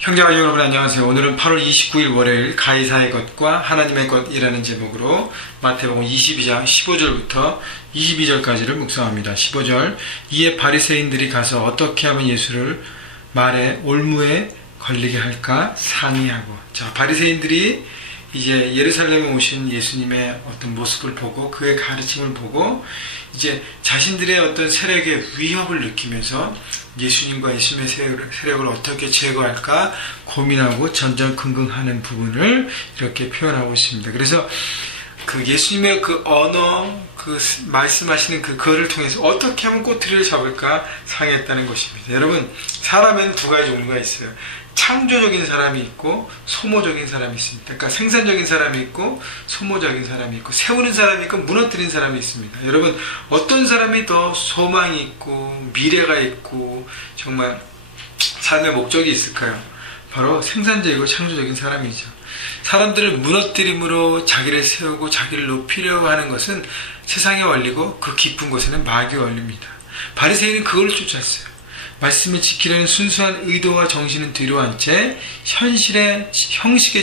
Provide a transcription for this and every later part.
형제와 여러분 안녕하세요. 오늘은 8월 29일 월요일 가이사의 것과 하나님의 것이라는 제목으로 마태복음 22장 15절부터 22절까지를 묵상합니다. 15절, 이에 바리새인들이 가서 어떻게 하면 예수를 말에 올무에 걸리게 할까 상의하고. 자, 바리새인들이 이제 예루살렘에 오신 예수님의 어떤 모습을 보고 그의 가르침을 보고 이제 자신들의 어떤 세력의 위협을 느끼면서 예수님과 예수님의 세력을 어떻게 제거할까 고민하고 전전긍긍하는 부분을 이렇게 표현하고 있습니다. 그래서 그 예수님의 그 언어, 그 말씀하시는 그 글을 통해서 어떻게 하면 꼬투리를 잡을까 상의했다는 것입니다. 여러분, 사람에는 두 가지 종류가 있어요. 창조적인 사람이 있고 소모적인 사람이 있습니다. 그러니까 생산적인 사람이 있고 소모적인 사람이 있고 세우는 사람이 있고 무너뜨리는 사람이 있습니다. 여러분, 어떤 사람이 더 소망이 있고 미래가 있고 정말 삶의 목적이 있을까요? 바로 생산적이고 창조적인 사람이죠. 사람들을 무너뜨림으로 자기를 세우고 자기를 높이려고 하는 것은 세상의 원리고 그 깊은 곳에는 마귀의 원리입니다. 바리새인은 그걸 쫓았어요. 말씀을 지키려는 순수한 의도와 정신은 뒤로한 채 형식에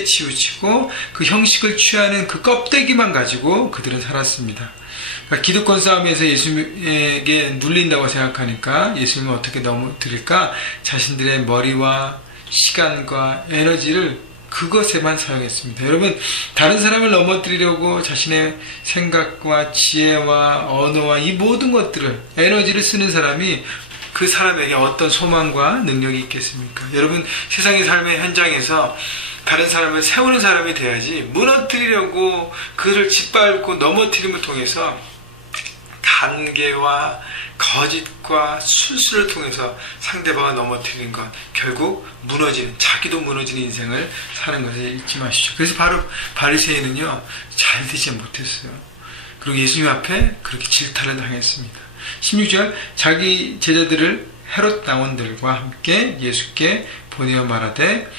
치우치고 그 형식을 취하는 그 껍데기만 가지고 그들은 살았습니다. 그러니까 기득권 싸움에서 예수님에게 눌린다고 생각하니까 예수님을 어떻게 넘어뜨릴까? 자신들의 머리와 시간과 에너지를 그것에만 사용했습니다. 여러분, 다른 사람을 넘어뜨리려고 자신의 생각과 지혜와 언어와 이 모든 것들을 에너지를 쓰는 사람이 그 사람에게 어떤 소망과 능력이 있겠습니까? 여러분, 세상의 삶의 현장에서 다른 사람을 세우는 사람이 돼야지 무너뜨리려고 그를 짓밟고 넘어뜨림을 통해서 관계와 거짓과 술수를 통해서 상대방을 넘어뜨리는 것, 결국 자기도 무너지는 인생을 사는 것을 잊지 마시죠. 그래서 바로 바리새인은요, 잘 되지 못했어요. 그리고 예수님 앞에 그렇게 질타를 당했습니다. 16절, 자기 제자들을 헤롯 당원들과 함께 예수께 보내어 말하되,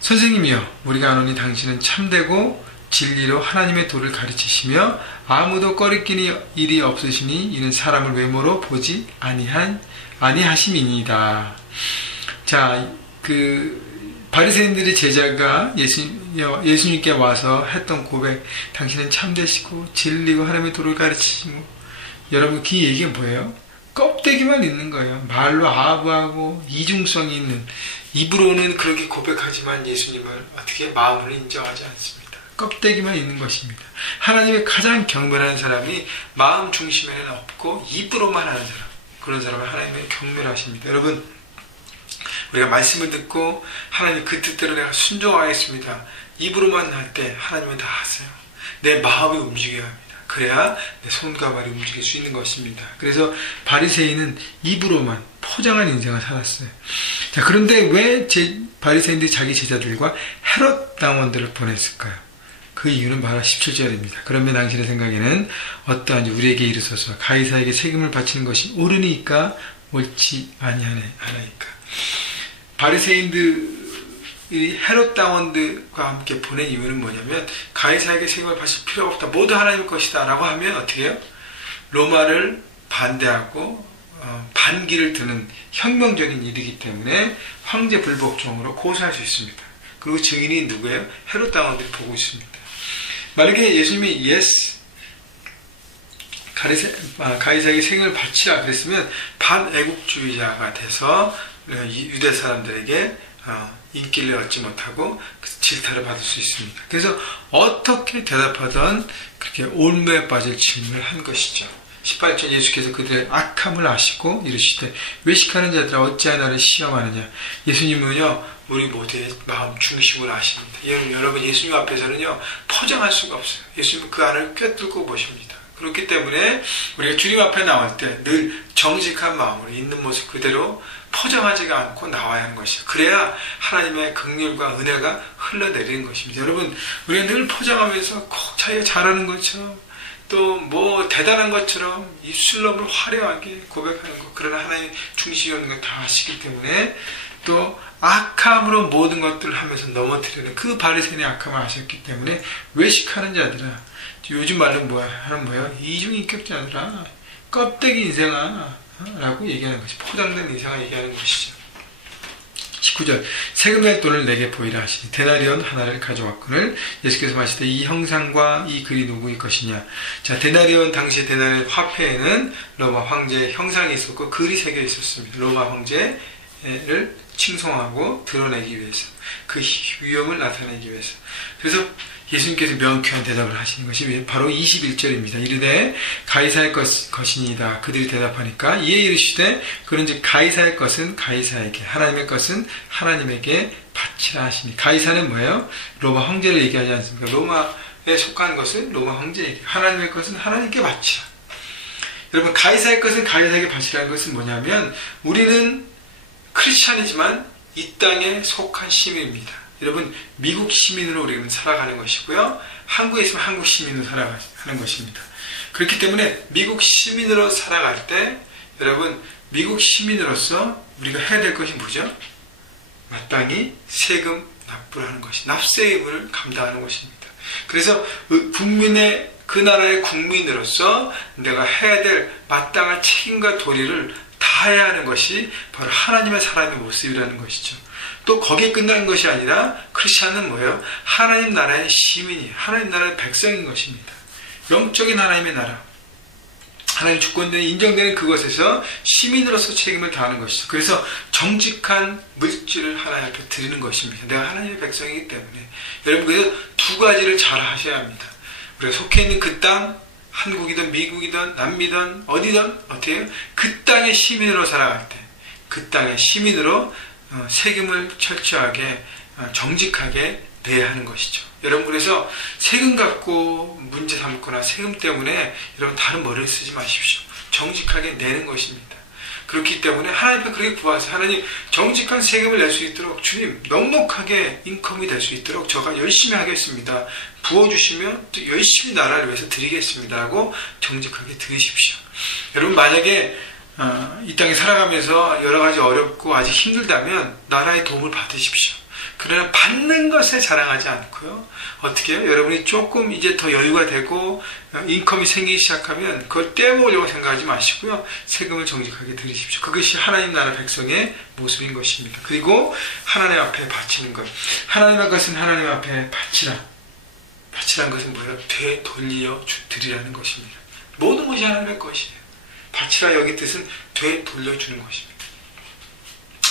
선생님이여, 우리가 아노니 당신은 참되고 진리로 하나님의 도를 가르치시며 아무도 꺼리끼는 일이 없으시니 이는 사람을 외모로 보지 아니하심이니이다. 자, 바리새인들의 제자가 예수님께 와서 했던 고백, 당신은 참되시고 진리고 하나님의 도를 가르치시고. 여러분, 그 얘기가 뭐예요? 껍데기만 있는 거예요. 말로 아부하고 이중성이 있는, 입으로는 그렇게 고백하지만 예수님을 어떻게 마음으로 인정하지 않습니다. 껍데기만 있는 것입니다. 하나님의 가장 경멸하는 사람이 마음 중심에는 없고 입으로만 하는 사람, 그런 사람을 하나님은 경멸하십니다. 여러분, 우리가 말씀을 듣고 하나님 그 뜻대로 내가 순종하겠습니다, 입으로만 할 때 하나님은 다 하세요. 내 마음이 움직여야 합니다. 그래야 내 손과 발이 움직일 수 있는 것입니다. 그래서 바리새인은 입으로만 포장한 인생을 살았어요. 자, 그런데 왜 바리새인들이 자기 제자들과 헤롯 당원들을 보냈을까요? 그 이유는 바로 17절입니다. 그러면 당신의 생각에는 어떠한지 우리에게 이르소서. 가이사에게 책임을 바치는 것이 옳으니까 옳지 아니하나이까. 바리새인들이 헤롯 당원들과 함께 보낸 이유는 뭐냐면, 가이사에게 책임을 바칠 필요가 없다, 모두 하나님의 것이다 라고 하면 어떻게 해요? 로마를 반대하고 반기를 드는 혁명적인 일이기 때문에 황제 불복종으로 고소할 수 있습니다. 그리고 증인이 누구예요? 헤롯 당원들이 보고 있습니다. 만약에 예수님이 가이사에게 책임을 바치라 그랬으면 반애국주의자가 돼서 유대 사람들에게 인기를 얻지 못하고 질타를 받을 수 있습니다. 그래서 어떻게 대답하던 그렇게 올무에 빠질 질문을 한 것이죠. 18절, 예수께서 그들의 악함을 아시고 이르시되 외식하는 자들아 어찌하여 나를 시험하느냐. 예수님은요, 우리 모두의 마음 중심을 아십니다. 여러분, 예수님 앞에서는요 포장할 수가 없어요. 예수님은 그 안을 꿰뚫고 보십니다. 그렇기 때문에 우리가 주님 앞에 나올 때 늘 정직한 마음으로 있는 모습 그대로 포장하지가 않고 나와야 하는 것이죠. 그래야 하나님의 긍휼과 은혜가 흘러내리는 것입니다. 여러분, 우리가 늘 포장하면서 꼭 자기가 잘하는 것처럼 또 뭐 대단한 것처럼 입술로만 화려하게 고백하는 것, 그러나 하나님 중심이 없는 걸 다 아시기 때문에 또 악함으로 모든 것들을 하면서 넘어뜨리는 그 바리새인의 악함을 아셨기 때문에 외식하는 자들아, 요즘 말로 뭐예요? 이중인격자들아, 껍데기 인생아 라고 얘기하는 것이, 포장된 인생을 얘기하는 것이죠. 19절 세금 낼 돈을 내게 보이라 하시니 데나리온 하나를 가져왔거늘 예수께서 말씀하시되 이 형상과 이 글이 누구의 것이냐. 자, 데나리온 당시의 데나리온 화폐에는 로마 황제의 형상이 있었고 글이 새겨 있었습니다. 로마 황제를 칭송하고 드러내기 위해서, 그 위엄을 나타내기 위해서. 그래서 예수님께서 명쾌한 대답을 하시는 것이 바로 21절입니다. 이르되 가이사의 것이니이다. 그들이 대답하니까 이에 이르시되 그런즉 가이사의 것은 가이사에게, 하나님의 것은 하나님에게 바치라 하시니. 가이사는 뭐예요? 로마 황제를 얘기하지 않습니까? 로마에 속한 것은 로마 황제에게, 하나님의 것은 하나님께 바치라. 여러분, 가이사의 것은 가이사에게 바치라는 것은 뭐냐면, 우리는 크리스찬이지만 이 땅에 속한 시민입니다. 여러분, 미국 시민으로 우리는 살아가는 것이고요, 한국에 있으면 한국 시민으로 살아가는 것입니다. 그렇기 때문에 미국 시민으로 살아갈 때, 여러분, 미국 시민으로서 우리가 해야 될 것이 뭐죠? 마땅히 세금 납부를 하는 것이, 납세 의무를 감당하는 것입니다. 그래서 국민의, 그 나라의 국민으로서 내가 해야 될 마땅한 책임과 도리를 다해야 하는 것이 바로 하나님의 사람의 모습이라는 것이죠. 또 거기에 끝나는 것이 아니라 크리스찬은 뭐예요? 하나님 나라의 시민이, 하나님 나라의 백성인 것입니다. 영적인 하나님의 나라, 하나님 주권들이 인정되는 그것에서 시민으로서 책임을 다하는 것이죠. 그래서 정직한 물질을 하나님 앞에 드리는 것입니다. 내가 하나님의 백성이기 때문에. 여러분, 그래서 두 가지를 잘 하셔야 합니다. 우리가 속해 있는 그 땅, 한국이든 미국이든 남미든 어디든 어떻게 해요? 그 땅의 시민으로 살아갈 때, 그 땅의 시민으로 세금을 철저하게 정직하게 내야 하는 것이죠. 여러분, 그래서 세금 갖고 문제 삼거나 세금 때문에 여러분 다른 머리를 쓰지 마십시오. 정직하게 내는 것입니다. 그렇기 때문에 하나님 앞에 그렇게 구하세요. 하나님, 정직한 세금을 낼 수 있도록, 주님, 넉넉하게 인컴이 될 수 있도록 저가 열심히 하겠습니다. 부어주시면 또 열심히 나라를 위해서 드리겠습니다 하고 정직하게 드리십시오. 여러분, 만약에 이 땅에 살아가면서 여러 가지 어렵고 아직 힘들다면 나라의 도움을 받으십시오. 그러나 받는 것에 자랑하지 않고요, 어떻게 해요? 여러분이 조금 이제 더 여유가 되고 인컴이 생기기 시작하면 그걸 떼먹으려고 생각하지 마시고요, 세금을 정직하게 드리십시오. 그것이 하나님 나라 백성의 모습인 것입니다. 그리고 하나님 앞에 바치는 것, 하나님의 것은 하나님 앞에 바치라. 바치라는 것은 뭐예요? 되돌려 드리라는 것입니다. 모든 것이 하나님의 것이에요. 바치라, 여기 뜻은 되돌려주는 것입니다.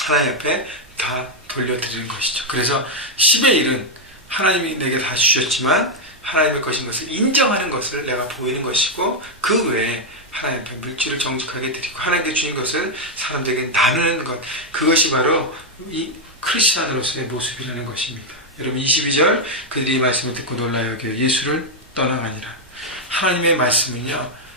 하나님 앞에 다 돌려드리는 것이죠. 그래서 10의 1은 하나님이 내게 다 주셨지만 하나님의 것인 것을 인정하는 것을 내가 보이는 것이고, 그 외에 하나님 앞에 물질을 정직하게 드리고 하나님께 주신 것을 사람들에게 나누는 것, 그것이 바로 이 크리스찬으로서의 모습이라는 것입니다. 여러분, 22절 그들이 이 말씀을 듣고 놀라 여겨 예수를 떠나가니라. 하나님의 말씀은요,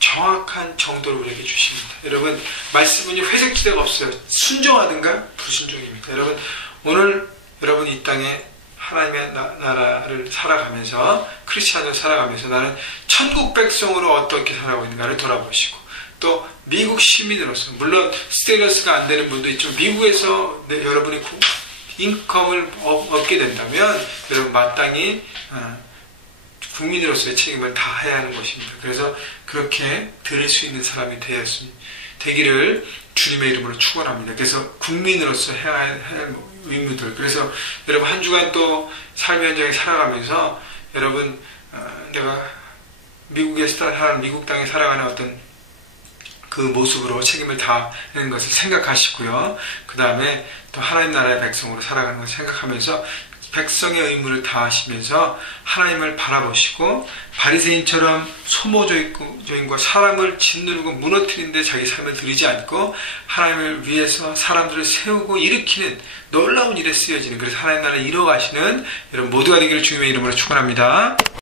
정확한 정도로 우리에게 주십니다. 여러분, 말씀은 회색지대가 없어요. 순종하든가 불순종입니다. 여러분, 오늘 여러분 이 땅에 하나님의 나라를 살아가면서, 크리스찬으로 살아가면서 나는 천국 백성으로 어떻게 살아가고 있는가를 돌아보시고, 또 미국 시민으로서, 물론 스테이러스가 안 되는 분도 있지만 미국에서 여러분이 인컴을 얻게 된다면 여러분 마땅히 국민으로서의 책임을 다해야 하는 것입니다. 그래서 그렇게 드릴 수 있는 사람이 되기를 주님의 이름으로 축원합니다. 그래서 국민으로서 해야 할 의무들, 그래서 여러분 한 주간 또 삶의 현장에 살아가면서 여러분 내가 미국에 살아가는, 미국 땅에 살아가는 어떤 그 모습으로 책임을 다하는 것을 생각하시고요. 그 다음에 또 하나님 나라의 백성으로 살아가는 것을 생각하면서 백성의 의무를 다하시면서 하나님을 바라보시고, 바리새인처럼 소모적인과 사람을 짓누르고 무너뜨리는 데 자기 삶을 들이지 않고 하나님을 위해서 사람들을 세우고 일으키는 놀라운 일에 쓰여지는, 그래서 하나님 나라를 이뤄가시는 여러분 모두가 되기를 주님의 이름으로 축원합니다.